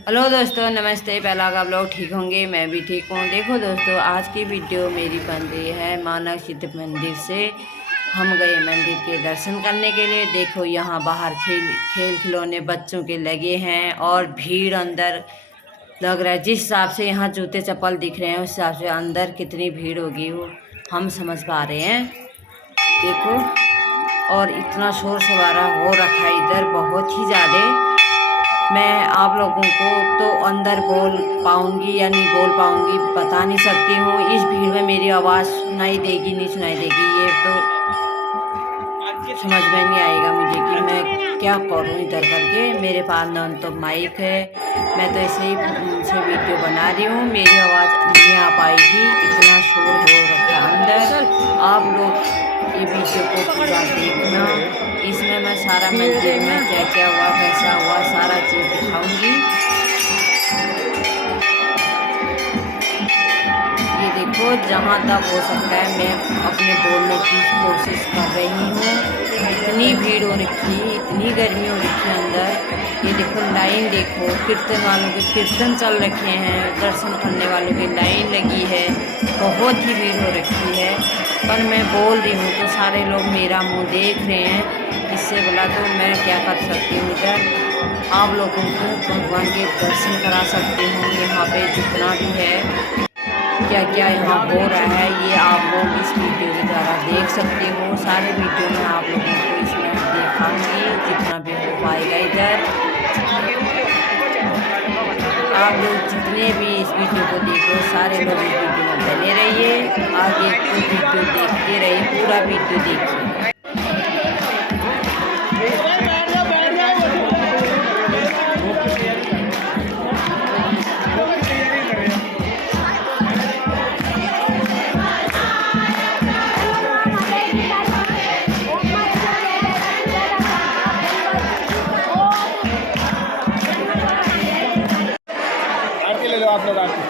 Hello दोस्तों, नमस्ते। पहला आप लोग ठीक होंगे, मैं भी ठीक हूँ। देखो दोस्तों, आज की वीडियो मेरी बन रही है मानव सिद्ध मंदिर से। हम गए मंदिर के दर्शन करने के लिए। देखो यहाँ बाहर खेल खिलौने बच्चों के लगे हैं और भीड़ अंदर लग रहा है। जिस हिसाब से यहाँ जूते चप्पल दिख रहे हैं उस हिसाब से अंदर कितनी भीड़ होगी वो हम समझ पा रहे हैं। देखो, और इतना शोर शराबा हो रखा है इधर, बहुत ही ज़्यादा। मैं आप लोगों को तो अंदर बोल पाऊँगी या नहीं बोल पाऊँगी बता नहीं सकती हूँ। इस भीड़ में मेरी आवाज़ सुनाई देगी नहीं सुनाई देगी ये तो समझ में नहीं आएगा मुझे कि मैं क्या करूँ इधर करके। मेरे पास ना तो माइक है, मैं तो ऐसे ही उनसे वीडियो बना रही हूँ। मेरी आवाज़ नहीं आ पाएगी, इतना शोर हो रखा है अंदर। आप लोग ये वीडियो को पूरा देखना। इसमें मैं सारा मंदिर में क्या क्या हुआ, कैसा हुआ, सारा चीज़ दिखाऊंगी। ये देखो, जहाँ तक हो सकता है मैं अपने बोलने की कोशिश कर रही हूँ। इतनी भीड़ हो रखी है, इतनी गर्मी हो रखी है अंदर। ये देखो लाइन, देखो कीर्तन वालों के कीर्तन चल रखे हैं, दर्शन करने वालों की लाइन लगी है। बहुत ही भीड़ हो रखी है, पर मैं बोल रही हूँ तो सारे लोग मेरा मुंह देख रहे हैं। इससे बोला तो मैं क्या कर सकती हूँ। इधर आप लोगों को भगवान के दर्शन करा सकती हूँ। यहाँ पे जितना भी है, क्या क्या यहाँ हो रहा है, ये आप लोग इस वीडियो के द्वारा देख सकते हो। सारे वीडियो में आप लोगों को इसमें दिखाऊंगी जितना भी हो पाएगा। इधर आप लोग जितने भी इस वीडियो को देखो, सारे लोग इस वीडियो में बने रहिए, आगे को वीडियो देखते रहिए, पूरा वीडियो देखिए। ले लो आप लोग आके।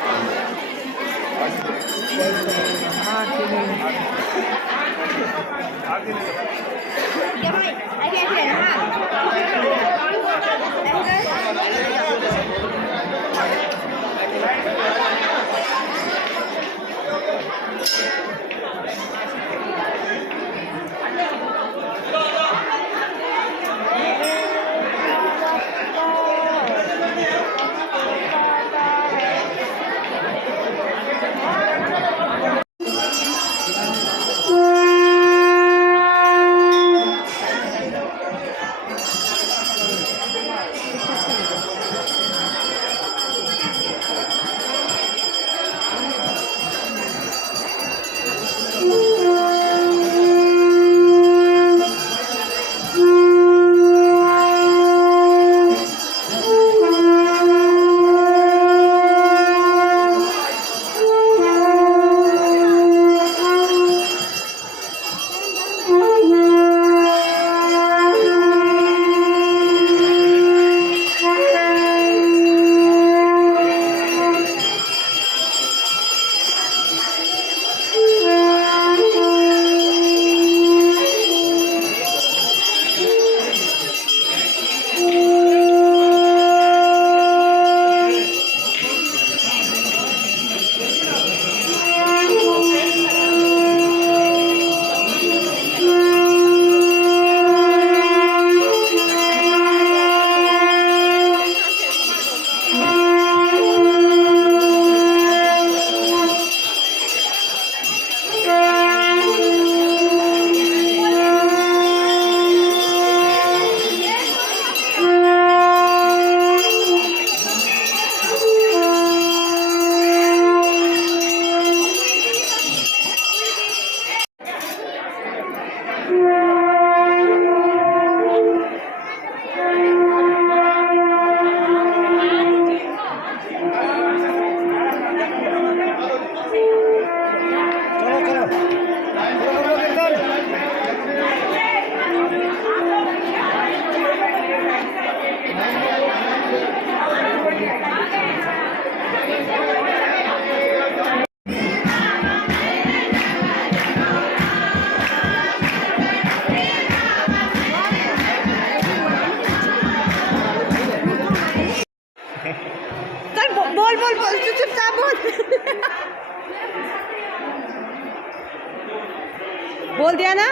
चल बोल बोल बोल चुपचाप बोल बोल दिया ना।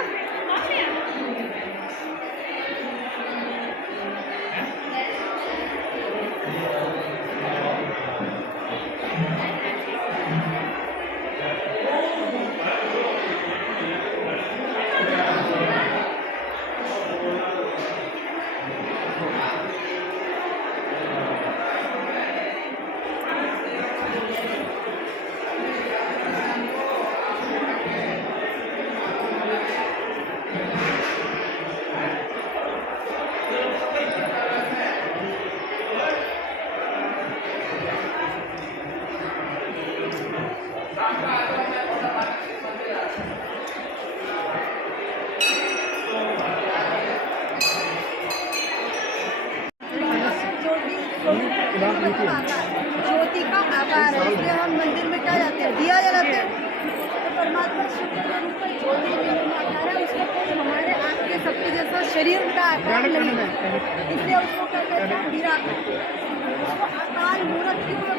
ज्योति का आकार है, इसलिए हम मंदिर में क्या जाते हैं, दिया जलाते हैं। तो परमात्मा शुक्र के रूप में ज्योति में आकार है, उसका कोई हमारे आँख के सबके जैसा शरीर का आकार नहीं है, इसलिए उसको कहते हैं निराकार। उसको अकाल मूर्त क्यों है,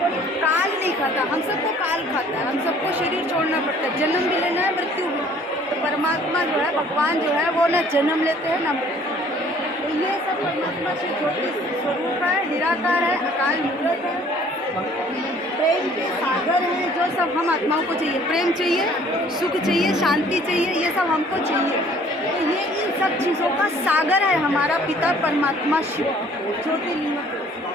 कोई काल नहीं खाता, हम सबको काल खाता है, हम सबको शरीर छोड़ना पड़ता है, जन्म भी लेना है मृत्यु भी। तो परमात्मा जो है, भगवान जो है, वो ना जन्म लेते हैं ना मृत्यु। तो ये सब परमात्मा से ज्योति स्वरूप है, निराकार है, अकाल मूर्त है, प्रेम के सागर है। जो सब हम आत्माओं को चाहिए, प्रेम चाहिए, सुख चाहिए, शांति चाहिए, ये सब हमको चाहिए। तो ये इन सब चीज़ों का सागर है हमारा पिता परमात्मा शिव ज्योतिर्लिंग।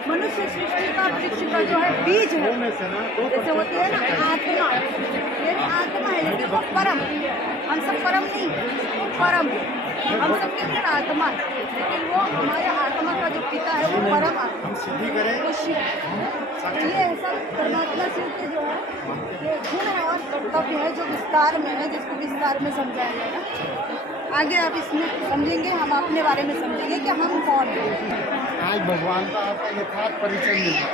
मनुष्य सृष्टि का वृक्ष का जो है बीज है, जैसे होती है ना आत्मा, ये आत्मा है, लेकिन वो परम, हम सब परम नहीं, वो परम है। हम सबके अंदर आत्मा है, लेकिन वो हमारे आत्मा का जो पिता है वो परम आत्मा, वो शिव। ये ऐसा परमात्मा शिव के जो है ये गुण है और कर्तव्य है, जो विस्तार में है, जिसको विस्तार में समझाया जाएगा। आगे आप इसमें समझेंगे, हम अपने बारे में समझेंगे कि हम कौन हैं। आज भगवान का आपका यथार्थ परिचय मिला।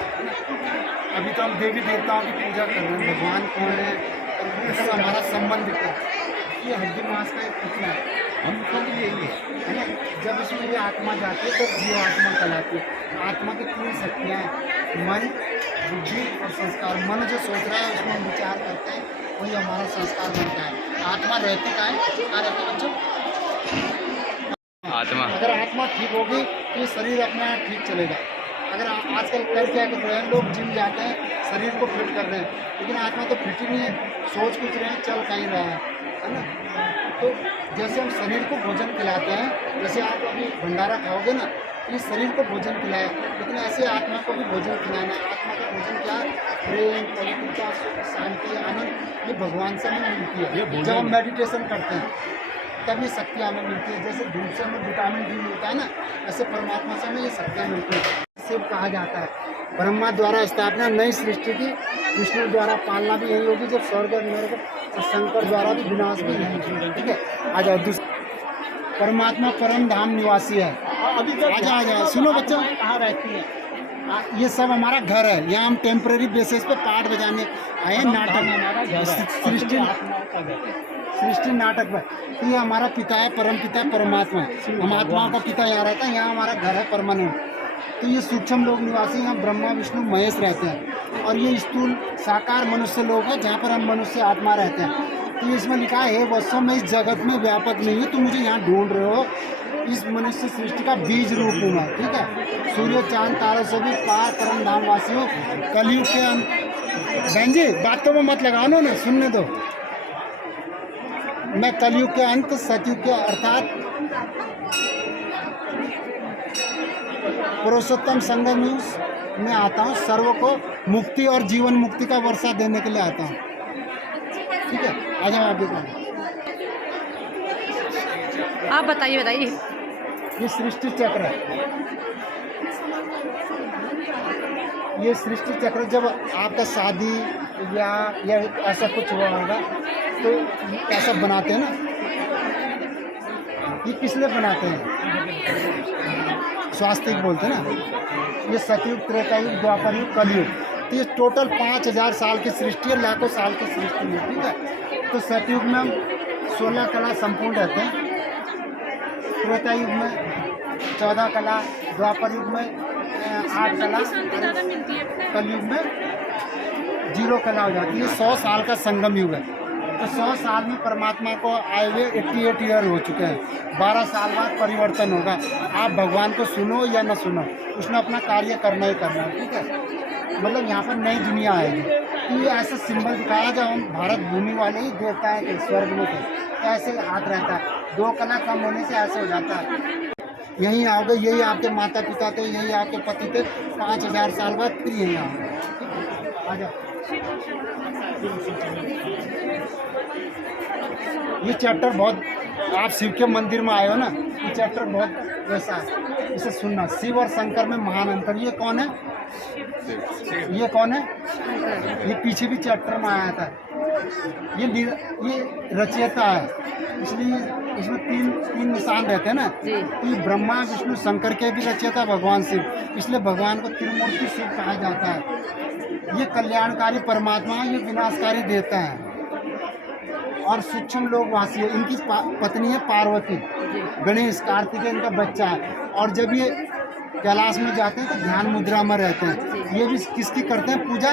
अभी तो हम देवी देवताओं की पूजा कर रहे हैं, भगवान कौन है और उससे हमारा संबंध क्या है। ये हड्डी मांस का एक पुतला है, हम सब यही है ना। जब इसमें ये आत्मा जाती है तो जीव आत्मा कहलाती है। आत्मा की तीन शक्तियाँ हैं, मन, बुद्धि और संस्कार। मन जो सोच रहा है उसमें हम विचार करते हैं, वही हमारा संस्कार बनता है। आत्मा रहती का है, क्या रहती है बच्चों? आत्मा। अगर आत्मा ठीक होगी तो ये शरीर अपने आप ठीक चलेगा। अगर आजकल कर क्या कर रहे हैं लोग, जिम जाते हैं, शरीर को फिट कर रहे हैं, लेकिन आत्मा तो फिट ही नहीं है, सोच कुछ रहे हैं, चल कहीं रहा है ना। तो जैसे हम शरीर को भोजन खिलाते हैं, जैसे आप अभी भंडारा खाओगे ना, ये शरीर को भोजन खिलाए, लेकिन ऐसे आत्मा को भी भोजन खिलाना है। आत्मा का भोजन क्या है? प्रेम, पवित्रता, सुख, शांति, आनंद, ये भगवान से हमें मिलती है। जब हम मेडिटेशन करते हैं तब ये शक्तियाँ हमें मिलती है। जैसे धूप से हमें विटामिन डी मिलता है ना, ऐसे परमात्मा से हमें ये शक्तियाँ मिलती है। शिव कहा जाता है। ब्रह्मा द्वारा स्थापना नई सृष्टि की, विष्णु द्वारा पालना भी यही होगी, जब स्वर्ग और नरक, और शंकर द्वारा भी विनाश भी यही होगी। ठीक है, आ जाओ। परमात्मा परम धाम निवासी है। अभी आ जाओ, सुनो बच्चों, कहाँ रहती है? ये सब हमारा घर है, यहाँ हम टेम्परेरी बेसिस पे पाठ बजाने आए हैं। नाटक सृष्टि नाटक में तो ये हमारा पिता है, परम पिता परमात्मा है। हम आत्माओं का पिता यहाँ रहता है, यहाँ हमारा घर है परमानेंट। तो ये सूक्ष्म लोग निवासी यहाँ ब्रह्मा विष्णु महेश रहते हैं, और ये स्थूल साकार मनुष्य लोग हैं जहाँ पर हम मनुष्य आत्मा रहते हैं। तो इसमें लिखा है, हे वत्सों मैं इस जगत में व्यापक नहीं हूँ, तुम मुझे यहाँ ढूंढ रहे हो। इस मनुष्य सृष्टि का बीज रूप हूँ मैं। ठीक है, सूर्य चांद तारों से भी पार परम धाम वासी हो। कलयुग के बहन जी बातों में मत लगाओ ना, सुनने दो। मैं कलयुग के अंत, सतयुग के अर्थात पुरुषोत्तम संगम युग में आता हूँ। सर्व को मुक्ति और जीवन मुक्ति का वर्षा देने के लिए आता हूँ। ठीक है, आ जाओ आगे का। आप बताइए। ये सृष्टि चक्र है। ये सृष्टि चक्र जब आपका शादी या ऐसा कुछ हुआ होगा तो ऐसा बनाते हैं ना। ये किस लिए बनाते हैं? स्वास्तिक बोलते हैं ना। ये सतयुग, त्रेतायुग, द्वापर युग, कलयुग, तो ये टोटल 5000 साल की सृष्टि है, लाखों साल की सृष्टि है। ठीक है, तो सतयुग में हम 16 कला संपूर्ण रहते हैं, त्रेतायुग में 14 कला, द्वापर युग में 8 कला ज़्यादा मिलती है अपने। कलयुग में 0 कला हो जाती है। 100 साल का संगम युग है, तो 100 साल में परमात्मा को आए हुए 88 ईयर हो चुके हैं। 12 साल बाद परिवर्तन होगा। आप भगवान को सुनो या न सुनो, उसने अपना कार्य करना ही करना है, ठीक है। मतलब यहाँ पर नई दुनिया आएगी। तो ये ऐसा सिंबल दिखाया जब हम भारत भूमि वाले ही देवता है कि स्वर्ग में थे, तो ऐसे हाथ रहता है। 2 कला कम होने से ऐसे हो जाता है। यहीं आओगे, यही आपके माता पिता थे, यही आपके पति थे। 5000 साल बाद फिर यहीं आओगे। आ जाओ। ये चैप्टर बहुत, आप शिव के मंदिर में आए हो ना, ये चैप्टर बहुत वैसा है, इसे सुनना। शिव और शंकर में महान अंतर। ये कौन है? ये कौन है? ये पीछे भी चैप्टर में आया था। ये रचयिता है, इसलिए इसमें तीन निशान रहते हैं ना। ये ब्रह्मा विष्णु शंकर के भी रचयिता भगवान शिव, इसलिए भगवान को त्रिमूर्ति शिव कहा जाता है। ये कल्याणकारी परमात्मा है, ये विनाशकारी देवता है और सूक्ष्म लोक वासी है। इनकी पत्नी है पार्वती, गणेश कार्तिकेय इनका बच्चा है। और जब ये कैलाश में जाते हैं तो ध्यान मुद्रा में रहते हैं। ये भी किसकी करते हैं पूजा?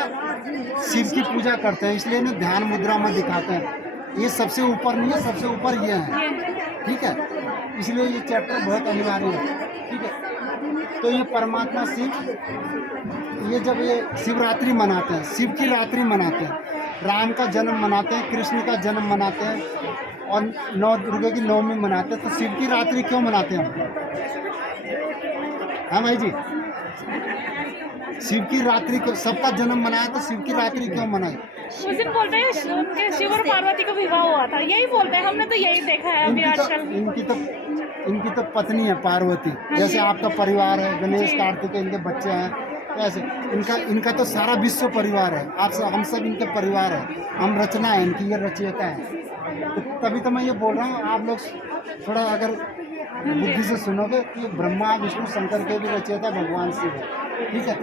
शिव की पूजा करते हैं, इसलिए इन्हें ध्यान मुद्रा में दिखाते हैं। ये सबसे ऊपर नहीं है, सबसे ऊपर ये है, ठीक है। इसलिए ये चैप्टर बहुत अनिवार्य है, ठीक है। तो ये परमात्मा शिव, ये जब ये शिवरात्रि मनाते हैं, शिव की रात्रि मनाते हैं, राम का जन्म मनाते हैं, कृष्ण का जन्म मनाते हैं और नौ दुर्गा की नवमी मनाते हैं। तो शिव की रात्रि क्यों मनाते हैं हम? हाँ भाई जी, शिव की रात्रि को, सबका जन्म मनाया तो शिव की रात्रि क्यों मनाई? उस दिन बोलते हैं कि शिव और पार्वती का विवाह हुआ था, यही बोलते हैं। हमने तो यही देखा है अभी आजकल। इनकी तो पत्नी है पार्वती, जैसे आपका परिवार है, गणेश कार्तिकेय इनके बच्चे हैं, ऐसे इनका तो सारा विश्व परिवार है। आप सब, हम सब इनके परिवार है, हम रचना है इनकी, ये रचयिता है। तो तभी तो मैं ये बोल रहा हूँ, आप लोग थोड़ा अगर बुद्धि से सुनोगे कि ब्रह्मा विष्णु शंकर के भी रचयिता भगवान शिव है, ठीक है।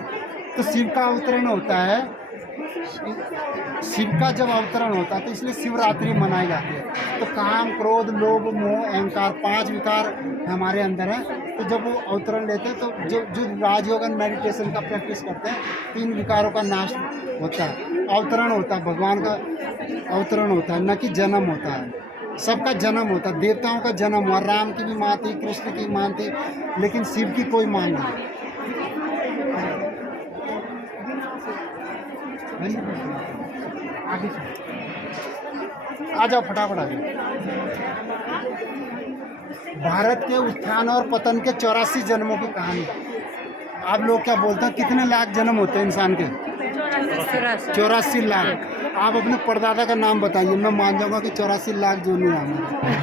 तो शिव का अवतरण होता है, शिव का जब अवतरण होता है तो इसलिए शिवरात्रि मनाई जाती है। तो काम क्रोध लोभ मोह अहंकार 5 विकार हमारे अंदर है। तो जब वो अवतरण लेते हैं तो जो राजयोग और मेडिटेशन का प्रैक्टिस करते हैं तो इन विकारों का नाश होता है। अवतरण होता है, भगवान का अवतरण होता है, न कि जन्म होता है। सबका जन्म होता है, देवताओं का जन्म हुआ, राम की भी माँ थी, कृष्ण की माँ थी, लेकिन शिव की कोई माँ नहीं। आगे आ जाओ, फटाफट आ जाओ। भारत के उत्थान और पतन के 84 जन्मों की कहानी। आप लोग क्या बोलते हैं, कितने लाख जन्म होते हैं इंसान के? 84 लाख। आप अपने परदादा का नाम बताइए, मैं मान जाऊंगा कि 84 लाख जो नहीं है।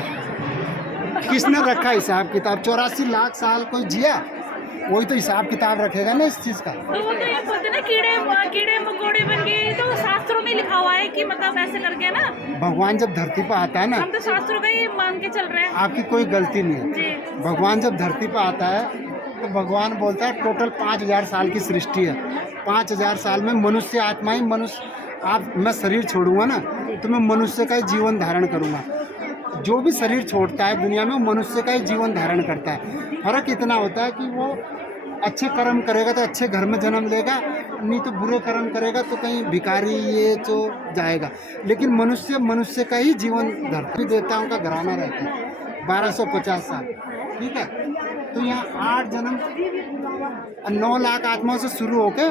किसने रखा हिसाब किताब? 84 लाख साल कोई जिया, वही तो हिसाब किताब रखेगा ना इस चीज़ का। तो वो तो ये बोलते ना कीड़े मकोड़े बन गए, तो शास्त्रों में लिखा हुआ है कि मतलब ऐसे करके ना। भगवान जब धरती पर आता है ना, हम तो शास्त्रों का ही मान के चल रहे हैं। आपकी कोई गलती नहीं है जी। भगवान जब धरती पर आता है तो भगवान बोलता है टोटल 5000 साल की सृष्टि है। 5000 साल में मनुष्य आत्मा ही मनुष्य, आप मैं शरीर छोड़ूंगा ना तो मैं मनुष्य का ही जीवन धारण करूंगा। जो भी शरीर छोड़ता है दुनिया में वो मनुष्य का ही जीवन धारण करता है। फर्क इतना होता है कि वो अच्छे कर्म करेगा तो अच्छे घर में जन्म लेगा, नहीं तो बुरे कर्म करेगा तो कहीं भिखारी ये तो जाएगा। लेकिन मनुष्य का ही जीवन धरती देवताओं का घराना रहता है 1250 साल, ठीक है। तो यहाँ 8 जन्म 9 लाख आत्माओं से शुरू होता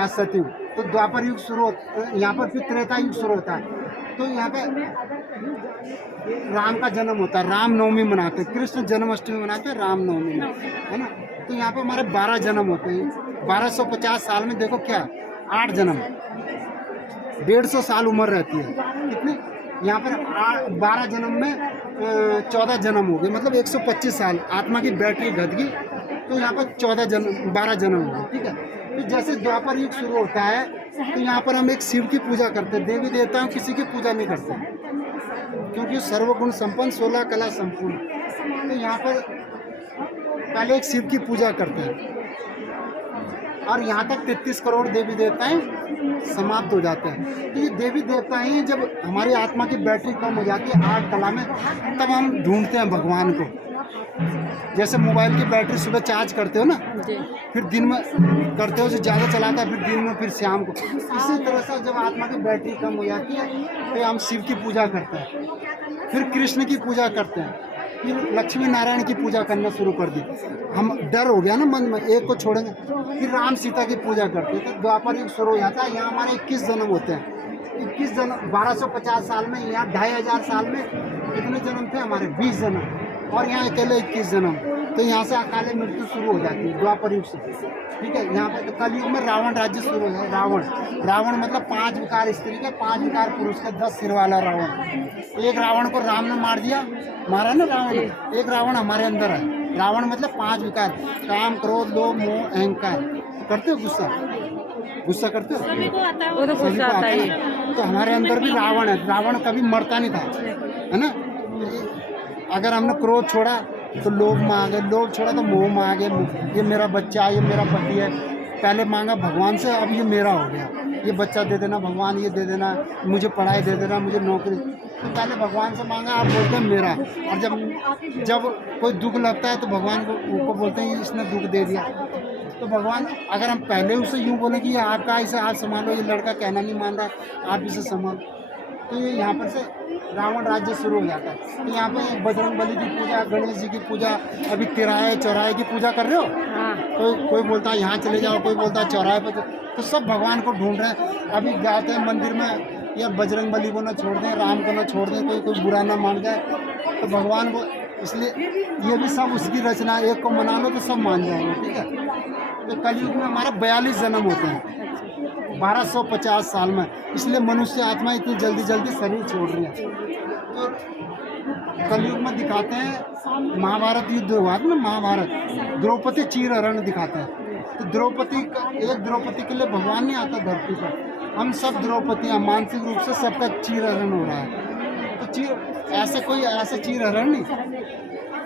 है सतयुग। तो द्वापर युग शुरू होता, यहाँ पर फिर त्रेता युग शुरू होता है। तो यहाँ पे राम का जन्म होता है, राम नवमी मनाते हैं, कृष्ण जन्माष्टमी मनाते हैं, राम नवमी है ना। तो यहाँ पे हमारे 12 जन्म होते हैं। 1250 साल में देखो क्या 8 जन्म, 150 साल उम्र रहती है। कितने यहाँ पर 12 जन्म में 14 जन्म हो गए, मतलब 125 साल। आत्मा की बैटरी घट गई तो यहाँ पर 12 जन्म हो गए, ठीक है। तो जैसे द्वापर युग शुरू होता है तो यहाँ पर हम एक शिव की पूजा करते हैं। देवी देवताओं किसी की पूजा नहीं करते क्योंकि सर्वगुण संपन्न 16 कला संपूर्ण। तो यहाँ पर पहले एक शिव की पूजा करते हैं और यहाँ तक 33 करोड़ देवी देवताएं समाप्त हो जाते हैं। तो ये देवी देवता ही जब हमारी आत्मा की बैटरी कम हो जाती है 8 कला में, तब हम ढूंढते हैं भगवान को। जैसे मोबाइल की बैटरी सुबह चार्ज करते हो ना, जी फिर दिन में करते हो, जो ज़्यादा चलाता है फिर दिन में, फिर शाम को। इसी तरह से जब आत्मा की बैटरी कम हो जाती है तो हम शिव की पूजा करते हैं, फिर कृष्ण की पूजा करते हैं, फिर लक्ष्मी नारायण की पूजा करना शुरू कर दी। हम डर हो गया ना मन में, एक को छोड़ेंगे, फिर राम सीता की पूजा करते हैं। तो द्वापर युग शुरू हो जाता है। यहाँ हमारे 21 जन्म होते हैं। 21 जन्म 1250 साल में, यहाँ 2500 साल में कितने जन्म थे हमारे? 20 जन्म, और यहाँ अकेले 21 जन्म। तो यहाँ से अकाले मृत्यु शुरू हो जाती है द्वापर युग से, ठीक है। यहाँ पे तो कलयुग में रावण राज्य शुरू हो जाए। रावण मतलब 5 विकार स्त्री के, 5 विकार पुरुष का, 10 सिर वाला रावण। एक रावण को राम ने मारा ना रावण। एक रावण हमारे अंदर है। रावण मतलब 5 विकार, काम, क्रोध, लोभ, मोह, अहंकार। करते हो गुस्सा करते हो? सभी को आता है वो तो सभी गुस्सा को आता ही है। तो हमारे अंदर भी रावण है। रावण कभी मरता नहीं था, है ना। अगर हमने क्रोध छोड़ा तो लोभ में आ गए, लोभ छोड़ा तो मोह में आ गए। ये मेरा बच्चा, ये मेरा पति है, पहले मांगा भगवान से, अब ये मेरा हो गया। ये बच्चा दे देना भगवान, ये दे देना, मुझे पढ़ाई दे देना, मुझे नौकरी। तो पहले भगवान से मांगा, आप बोलते हैं मेरा। और जब कोई दुख लगता है तो भगवान को बोलते हैं इसने दुख दे दिया। तो भगवान, अगर हम पहले उसे यूँ बोले कि ये आपका, इसे आप संभालो, ये लड़का कहना नहीं मान रहा, आप इसे संभालो, तो ये यहाँ पर से रावण राज्य शुरू हो जाता है। तो यहाँ पे बजरंग बली की पूजा, गणेश जी की पूजा, अभी तिराहे चौराहे की पूजा कर रहे हो। हाँ कोई बोलता है यहाँ चले जाओ, कोई बोलता है चौराहे पर, तो सब भगवान को ढूंढ रहे हैं। अभी जाते हैं मंदिर में, या बजरंग बली को ना छोड़ दें, राम को ना छोड़ दें, कोई बुरा ना मान जाए, तो भगवान को, इसलिए ये भी सब उसकी रचना। एक को मना लो तो सब मान जाएंगे, ठीक है। तो कलयुग में हमारा 42 जन्म होते हैं 1250 साल में, इसलिए मनुष्य आत्मा इतनी जल्दी शरीर छोड़ रही है। तो कलयुग में दिखाते हैं, महाभारत युद्ध हुआ था ना, महाभारत, द्रौपदी चीरहरण दिखाते हैं। तो एक द्रौपदी के लिए भगवान नहीं आता धरती पर, हम सब द्रौपदियाँ, मानसिक रूप से सबका चीरहरण हो रहा है। तो ऐसे चीरहरण नहीं।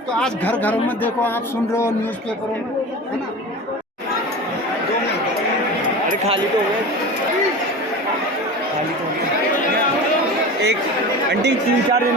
तो आज घर घरों में देखो, आप सुन रहे हो न्यूज़पेपरों में, है ना। अरे खाली तो हो गए, खाली तो हो गए। एक आंटी 3-4 दिन